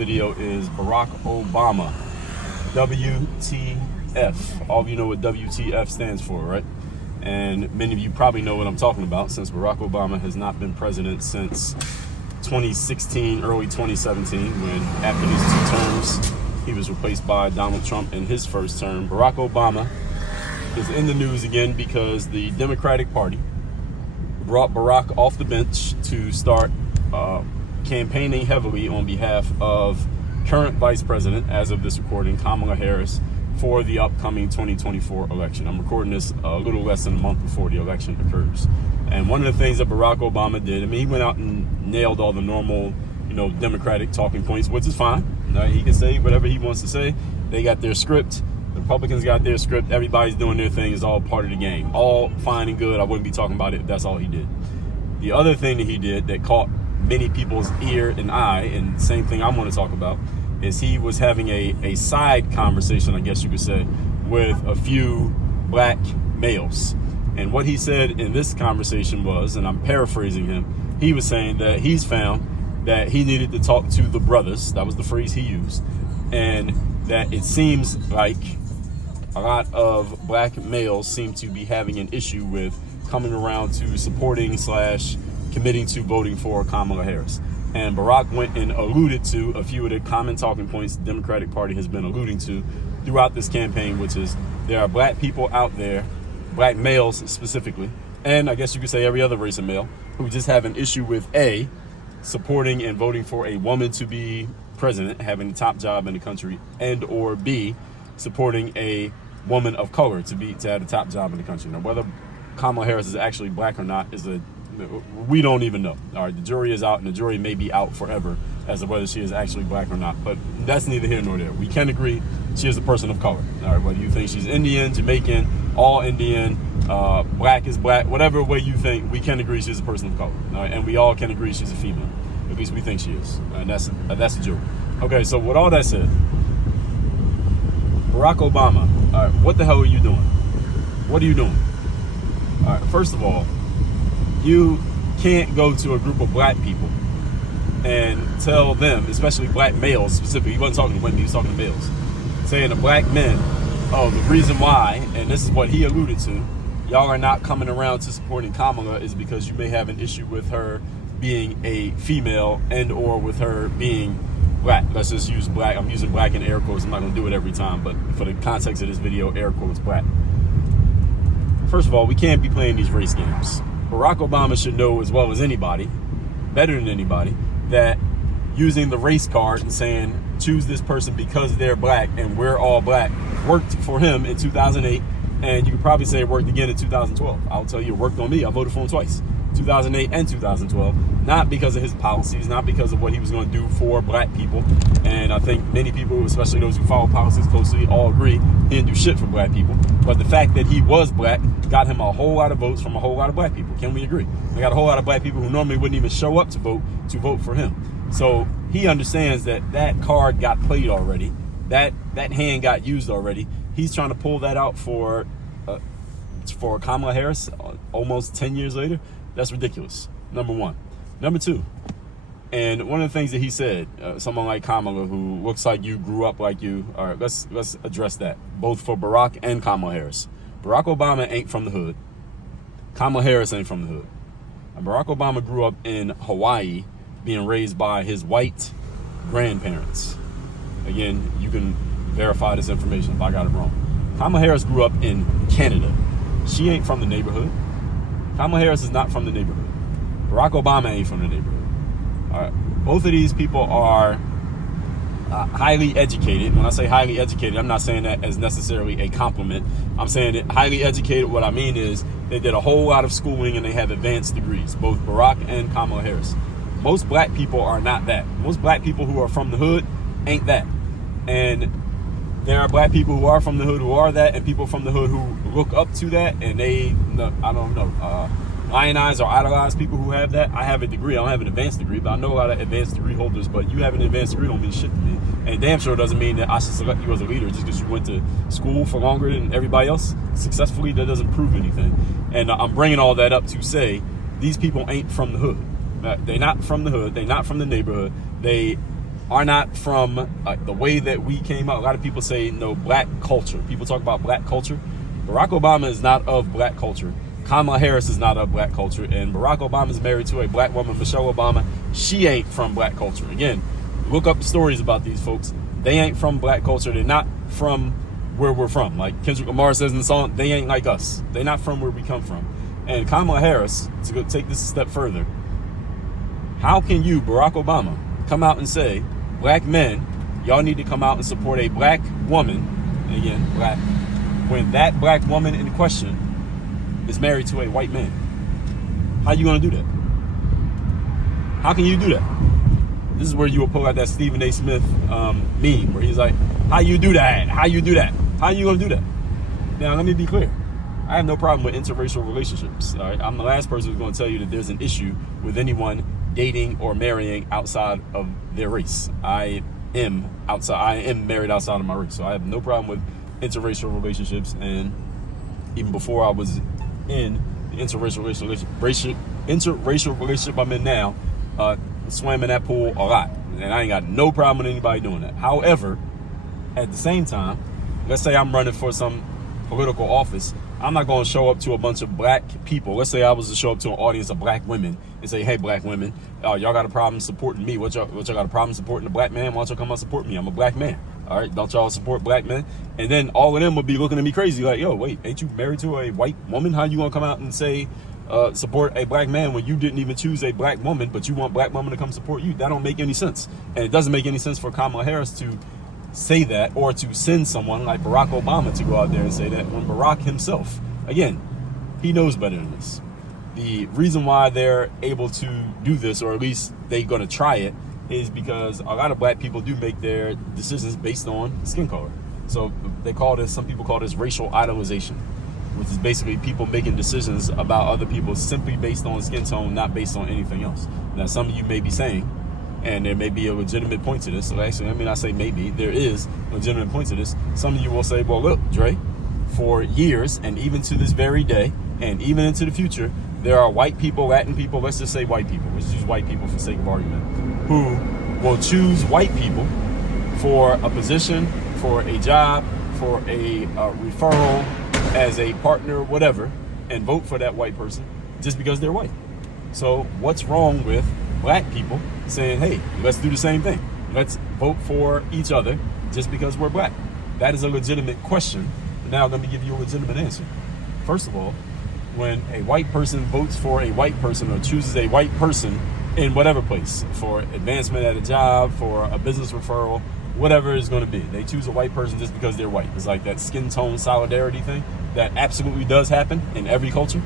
video is Barack Obama. WTF. All of you know what WTF stands for, right? And many of you probably know what I'm talking about, since Barack Obama has not been president since 2016, early 2017, when after his 2 terms, he was replaced by Donald Trump in his first term. Barack Obama is in the news again because the Democratic Party brought Barack off the bench to start campaigning heavily on behalf of current Vice President, as of this recording, Kamala Harris, for the upcoming 2024 election. I'm recording this a little less than a month before the election occurs. And one of the things that Barack Obama did, I mean, he went out and nailed all the normal, Democratic talking points, which is fine. He can say whatever he wants to say. They got their script. The Republicans got their script. Everybody's doing their thing. It's all part of the game. All fine and good. I wouldn't be talking about it if that's all he did. The other thing that he did that caught many people's ear and eye, and same thing I want to talk about, is he was having a side conversation, I guess you could say, with a few black males. And what he said in this conversation was, and I'm paraphrasing him, he was saying that he's found that he needed to talk to the brothers. That was the phrase he used. And that it seems like a lot of black males seem to be having an issue with coming around to supporting / committing to voting for Kamala Harris. And Barack went and alluded to a few of the common talking points the Democratic Party has been alluding to throughout this campaign, which is there are black people out there, black males specifically, and I guess you could say every other race of male, who just have an issue with A, supporting and voting for a woman to be president, having the top job in the country, and or B, supporting a woman of color to have the top job in the country. Now, whether Kamala Harris is actually black or not we don't even know. All right, the jury is out, and the jury may be out forever as to whether she is actually black or not. But that's neither here nor there. We can agree she is a person of color. All right, whether you think she's Indian, Jamaican, all Indian, black is black, whatever way you think, we can agree she's a person of color. All right, and we all can agree she's a female. At least we think she is, and that's the jury. Okay, so with all that said, Barack Obama, all right, what the hell are you doing? What are you doing? All right, first of all, you can't go to a group of black people and tell them, especially black males specifically, he wasn't talking to women, he was talking to males, saying to black men, oh, the reason why, and this is what he alluded to, y'all are not coming around to supporting Kamala is because you may have an issue with her being a female and or with her being black. Let's just use black. I'm using black in air quotes. I'm not going to do it every time, but for the context of this video, air quotes black. First of all, we can't be playing these race games. Barack Obama should know as well as anybody, better than anybody, that using the race card and saying choose this person because they're black and we're all black worked for him in 2008, and you could probably say it worked again in 2012. I'll tell you, it worked on me. I voted for him twice, 2008 and 2012, not because of his policies, not because of what he was going to do for black people. And I think many people, especially those who follow policies closely, all agree he didn't do shit for black people. But the fact that he was black got him a whole lot of votes from a whole lot of black people. Can we agree? We got a whole lot of black people who normally wouldn't even show up to vote for him. So he understands that card got played already. That hand got used already. He's trying to pull that out for Kamala Harris almost 10 years later. That's ridiculous, number one. Number two, and one of the things that he said, someone like Kamala, who looks like you, grew up like you, all right, let's address that, both for Barack and Kamala Harris. Barack Obama ain't from the hood. Kamala Harris ain't from the hood. And Barack Obama grew up in Hawaii, being raised by his white grandparents. Again, you can verify this information if I got it wrong. Kamala Harris grew up in Canada. She ain't from the neighborhood. Kamala Harris is not from the neighborhood. Barack Obama ain't from the neighborhood. All right. Both of these people are highly educated. When I say highly educated, I'm not saying that as necessarily a compliment. I'm saying that highly educated, what I mean is they did a whole lot of schooling and they have advanced degrees, both Barack and Kamala Harris. Most black people are not that. Most black people who are from the hood ain't that. And there are black people who are from the hood who are that, and people from the hood who look up to that, and they, I don't know, lionize or idolize people who have that. I have a degree. I don't have an advanced degree, but I know a lot of advanced degree holders. But you have an advanced degree don't mean shit to me. And damn sure doesn't mean that I should select you as a leader just because you went to school for longer than everybody else successfully. That doesn't prove anything. And I'm bringing all that up to say these people ain't from the hood. They're not from the hood. They're not from the neighborhood. They are not from the way that we came up. A lot of people say, no, black culture. People talk about black culture. Barack Obama is not of black culture. Kamala Harris is not of black culture. And Barack Obama is married to a black woman, Michelle Obama. She ain't from black culture. Again, look up the stories about these folks. They ain't from black culture. They're not from where we're from. Like Kendrick Lamar says in the song, they ain't like us. They're not from where we come from. And Kamala Harris, to go take this a step further, how can you, Barack Obama, come out and say, black men, y'all need to come out and support a black woman, and again, black, when that black woman in question is married to a white man? How you going to do that? How can you do that? This is where you will pull out that Stephen A. Smith meme where he's like, how you do that? How you do that? How you going to do that? Now, let me be clear. I have no problem with interracial relationships. All right? I'm the last person who's going to tell you that there's an issue with anyone dating or marrying outside of their race. I am married outside of my race. So I have no problem with interracial relationships. And even before I was in the interracial relationship I'm in now, swam in that pool a lot. And I ain't got no problem with anybody doing that. However, at the same time, let's say I'm running for some political office. I'm not going to show up to a bunch of black people. Let's say I was to show up to an audience of black women and say, hey, black women, y'all got a problem supporting me. What y'all got a problem supporting a black man? Why don't y'all come out support me? I'm a black man. All right, don't y'all support black men? And then all of them would be looking at me crazy like, yo, wait, ain't you married to a white woman? How you going to come out and say support a black man when you didn't even choose a black woman, but you want black women to come support you? That don't make any sense. And it doesn't make any sense for Kamala Harris to say that, or to send someone like Barack Obama to go out there and say that, when Barack himself, again, he knows better than this. The reason why they're able to do this, or at least they're going to try it, is because a lot of black people do make their decisions based on skin color. So they call this, some people call this racial idolization, which is basically people making decisions about other people simply based on skin tone, not based on anything else. Now, some of you may be saying, and there may be a legitimate point to this. So actually, I mean, I say maybe, there is a legitimate point to this. Some of you will say, well, look, Dre, for years, and even to this very day, and even into the future, there are white people, Latin people, let's just say white people, let's use white people for sake of argument, who will choose white people for a position, for a job, for a referral, as a partner, whatever, and vote for that white person just because they're white. So what's wrong with black people saying, hey, let's do the same thing. Let's vote for each other just because we're black? That is a legitimate question. Now let me give you a legitimate answer. First of all, when a white person votes for a white person, or chooses a white person in whatever place, for advancement at a job, for a business referral, whatever it's going to be, they choose a white person just because they're white. It's like that skin tone solidarity thing that absolutely does happen in every culture.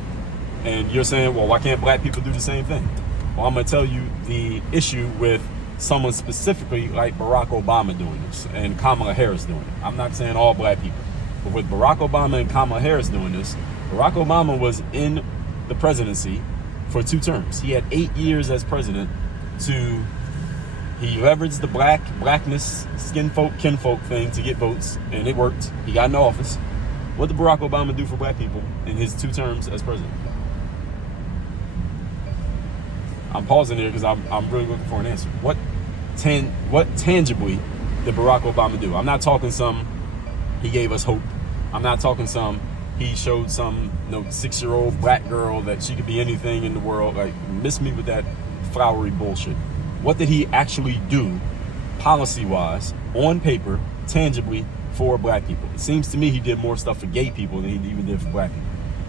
And you're saying, well, why can't black people do the same thing? Well, I'm going to tell you the issue with someone specifically like Barack Obama doing this and Kamala Harris doing it. I'm not saying all black people, but with Barack Obama and Kamala Harris doing this, Barack Obama was in the presidency for 2 terms. He had 8 years as president he leveraged the blackness, kinfolk thing to get votes, and it worked. He got in office. What did Barack Obama do for black people in his 2 terms as president? I'm pausing here because I'm really looking for an answer. What tangibly did Barack Obama do? I'm not talking some, he gave us hope. I'm not talking some, he showed some 6-year-old black girl that she could be anything in the world. Like, miss me with that flowery bullshit. What did he actually do, policy-wise, on paper, tangibly, for black people? It seems to me he did more stuff for gay people than he even did for black people.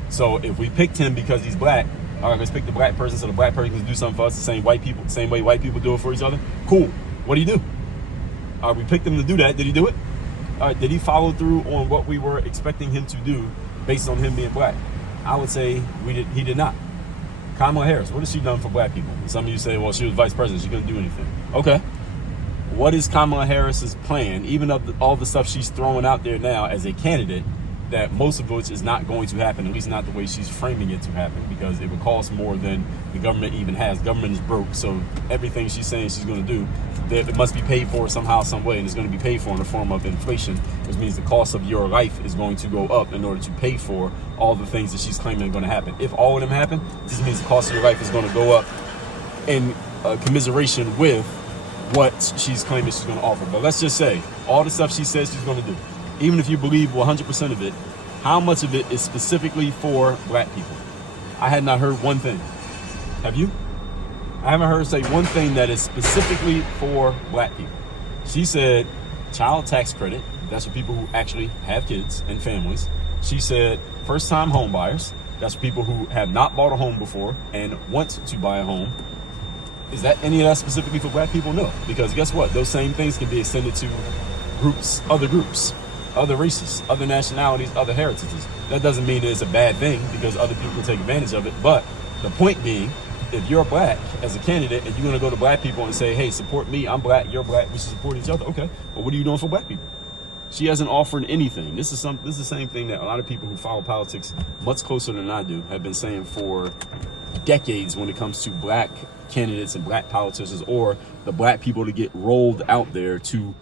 So if we picked him because he's black, all right, let's pick the black person so the black person can do something for us the same way white people do it for each other. Cool. What did he do? All right, we picked him to do that. Did he do it? All right, did he follow through on what we were expecting him to do based on him being black? I would say he did not. Kamala Harris, what has she done for black people? And some of you say, well, she was vice president, she couldn't do anything. Okay. What is Kamala Harris's plan, even of all the stuff she's throwing out there now as a candidate, that most of which is not going to happen, at least not the way she's framing it to happen, because it would cost more than the government even has. Government is broke, so everything she's saying she's going to do, it must be paid for somehow, some way, and it's going to be paid for in the form of inflation, which means the cost of your life is going to go up in order to pay for all the things that she's claiming are going to happen. If all of them happen, this means the cost of your life is going to go up in commiseration with what she's claiming she's going to offer. But let's just say all the stuff she says she's going to do, even if you believe 100% of it, how much of it is specifically for black people? I had not heard one thing. Have you? I haven't heard her say one thing that is specifically for black people. She said child tax credit. That's for people who actually have kids and families. She said first-time home buyers. That's for people who have not bought a home before and want to buy a home. Is that any of that specifically for black people? No, because guess what? Those same things can be extended to groups, other races, other nationalities, other heritages. That doesn't mean that it's a bad thing because other people can take advantage of it. But the point being, if you're black as a candidate and you're going to go to black people and say, hey, support me, I'm black, you're black, we should support each other. Okay, well, what are you doing for black people? She hasn't offered anything. This is the same thing that a lot of people who follow politics much closer than I do have been saying for decades when it comes to black candidates and black politicians, or the black people to get rolled out there to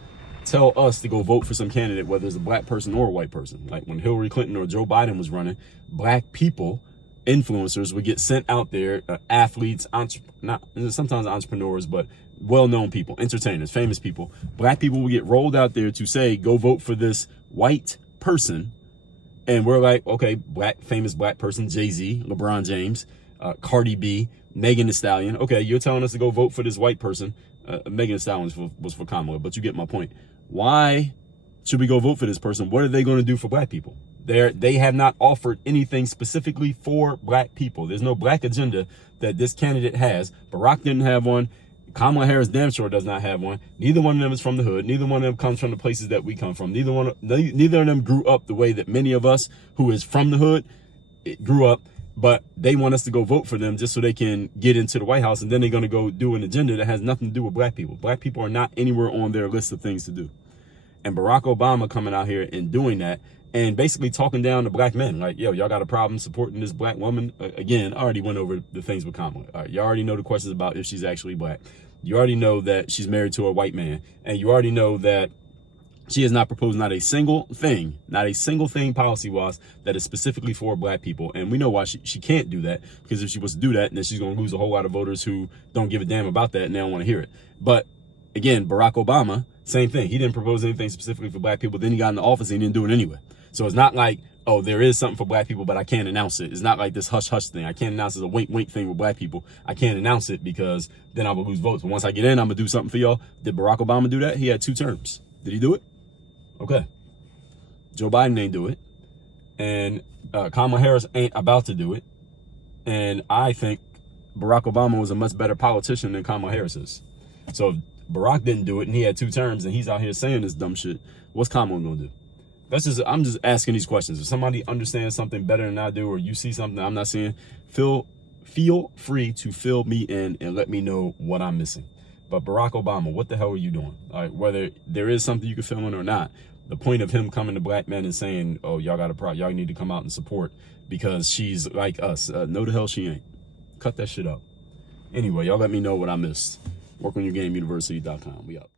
tell us to go vote for some candidate, whether it's a black person or a white person. Like when Hillary Clinton or Joe Biden was running, black people, influencers, would get sent out there, athletes, sometimes entrepreneurs, but well-known people, entertainers, famous people. Black people would get rolled out there to say, go vote for this white person. And we're like, okay, famous black person, Jay-Z, LeBron James, Cardi B, Megan Thee Stallion. Okay, you're telling us to go vote for this white person. Megan Thee Stallion was for Kamala, but you get my point. Why should we go vote for this person? What are they going to do for black people? They have not offered anything specifically for black people. There's no black agenda that this candidate has. Barack didn't have one. Kamala Harris damn sure does not have one. Neither one of them is from the hood. Neither one of them comes from the places that we come from. Neither of them grew up the way that many of us who is from the hood grew up. But they want us to go vote for them just so they can get into the White House, and then they're going to go do an agenda that has nothing to do with black people. Black people are not anywhere on their list of things to do. And Barack Obama coming out here and doing that and basically talking down to black men like, yo, y'all got a problem supporting this black woman? Again, I already went over the things with Kamala. All right, you already know the questions about if she's actually black. You already know that she's married to a white man. And you already know that she has not proposed not a single thing policy-wise that is specifically for black people. And we know why she can't do that, because if she was to do that, then she's going to lose a whole lot of voters who don't give a damn about that and they don't want to hear it. But again, Barack Obama, same thing. He didn't propose anything specifically for black people. Then he got in the office and he didn't do it anyway. So it's not like, oh, there is something for black people, but I can't announce it. It's not like this hush-hush thing. I can't announce it's a wink-wink thing with black people. I can't announce it because then I will lose votes. But once I get in, I'm going to do something for y'all. Did Barack Obama do that? He had 2 terms. Did he do it? Okay. Joe Biden ain't do it. And Kamala Harris ain't about to do it. And I think Barack Obama was a much better politician than Kamala Harris is. So if Barack didn't do it and he had 2 terms and he's out here saying this dumb shit, what's Kamala going to do? I'm just asking these questions. If somebody understands something better than I do, or you see something I'm not seeing, feel free to fill me in and let me know what I'm missing. But Barack Obama, what the hell are you doing? All right, whether there is something you can fill in or not, the point of him coming to black men and saying, oh, y'all got a problem, y'all need to come out and support because she's like us. No, the hell she ain't. Cut that shit out. Anyway, y'all let me know what I missed. WorkOnYourGameUniversity.com. We out.